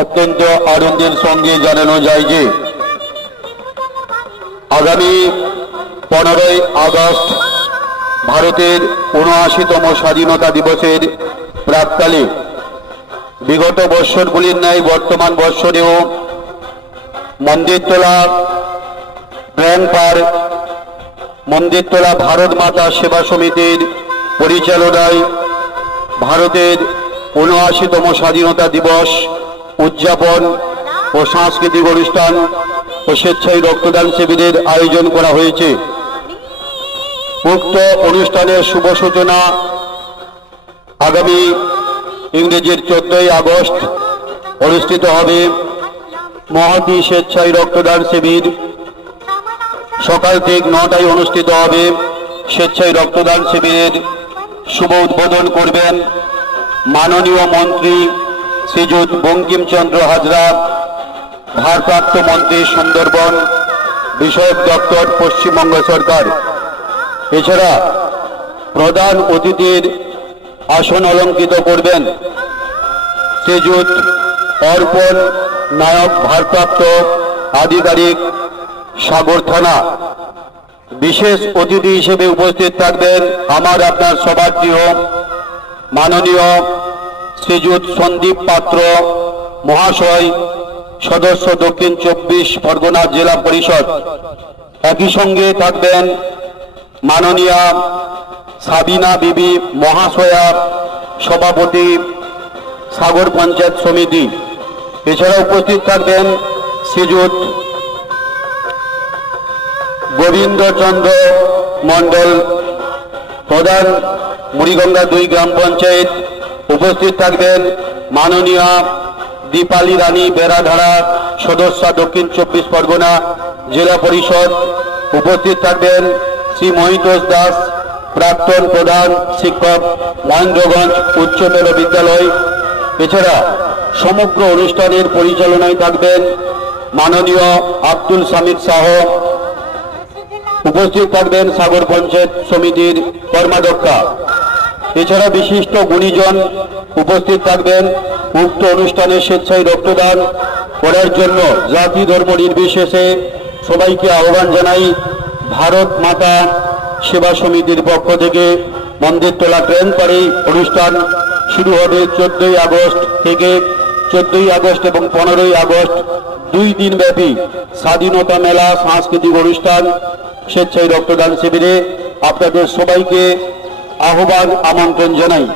অত্যন্ত আনন্দের সঙ্গে জানানো যায় যে আগামী 15ই আগস্ট ভারতের ৭৯তম স্বাধীনতা দিবসের প্রাক্কালে বিগত বৎসরগুলির ন্যায় বর্তমান বৎসরেও মন্দিরতলা গ্র্যান্ড পার্ক মন্দিরতলা ভারত মাতা সেবা সমিতির পরিচালনায় ভারতের ৭৯তম স্বাধীনতা দিবস উদযাপন ও সাংস্কৃতিক অনুষ্ঠান ও স্বেচ্ছায় রক্তদান শিবিরের আয়োজন করা হয়েছে। উক্ত অনুষ্ঠানের শুভ সূচনা আগামী ইংরেজির 14ই আগস্ট অনুষ্ঠিত হবে। মহতী স্বেচ্ছায় রক্তদান শিবির সকাল থেকে 9টায় অনুষ্ঠিত হবে। স্বেচ্ছায় রক্তদান শিবিরের শুভ উদ্বোধন করবেন মাননীয় মন্ত্রী শ্রীযুত বঙ্কিমচন্দ্র হাজরা, ভারপ্রাপ্ত মন্ত্রী সুন্দরবন বিষয়ক দপ্তর পশ্চিমবঙ্গ সরকার। এছাড়া প্রধান অতিথির আসন অলঙ্কৃত করবেন শ্রীযুত অর্পণ নায়ক, ভারপ্রাপ্ত আধিকারিক, সাগর থানা। বিশেষ অতিথি হিসেবে উপস্থিত থাকবেন আমার আপনার সবার প্রিয় মাননীয় শ্রীযুত সন্দীপ পাত্র মহাশয়, সদস্য দক্ষিণ 24 পরগনা জেলা পরিষদ। একই সঙ্গে থাকবেন মাননীয়া সাবিনা বিবি মহাশয়া, সভাপতি সাগর পঞ্চায়েত সমিতি। এছাড়া উপস্থিত থাকবেন শ্রীযুত গোবিন্দচন্দ্র মণ্ডল, প্রধান মুড়িগঙ্গা 2 গ্রাম পঞ্চায়েত। উপস্থিত থাকবেন মাননীয়া দীপালি রানী বেড়াধারা, সদস্য দক্ষিণ 24 পরগনা জেলা পরিষদ। উপস্থিত থাকবেন শ্রী মহিতোষ দাস, প্রাক্তন প্রধান শিক্ষক, মহেন্দ্রগঞ্জ উচ্চতর বিদ্যালয়। এছাড়া সমগ্র অনুষ্ঠানের পরিচালনায় থাকবেন মাননীয় আব্দুল সামিদ শাহ। উপস্থিত থাকবেন সাগর পঞ্চায়েত সমিতির কর্মাধ্যক্ষা। এছাড়া বিশিষ্ট গুণীজন উপস্থিত থাকবেন। উক্ত অনুষ্ঠানে স্বেচ্ছায় রক্তদান করার জন্য জাতি ধর্ম নির্বিশেষে সবাইকে আহ্বান জানাই। ভারত মাতা সেবা সমিতির পক্ষ থেকে মন্দিরতলা গ্র্যান্ড পার্কে অনুষ্ঠান শুরু হবে 14ই আগস্ট থেকে। 14ই আগস্ট এবং 15ই আগস্ট 2 দিন ব্যাপী স্বাধীনতা মেলা, সাংস্কৃতিক অনুষ্ঠান, স্বেচ্ছায় রক্তদান শিবিরে আপনাদের সবাইকে আহ্বান আমন্ত্রণ জানাই।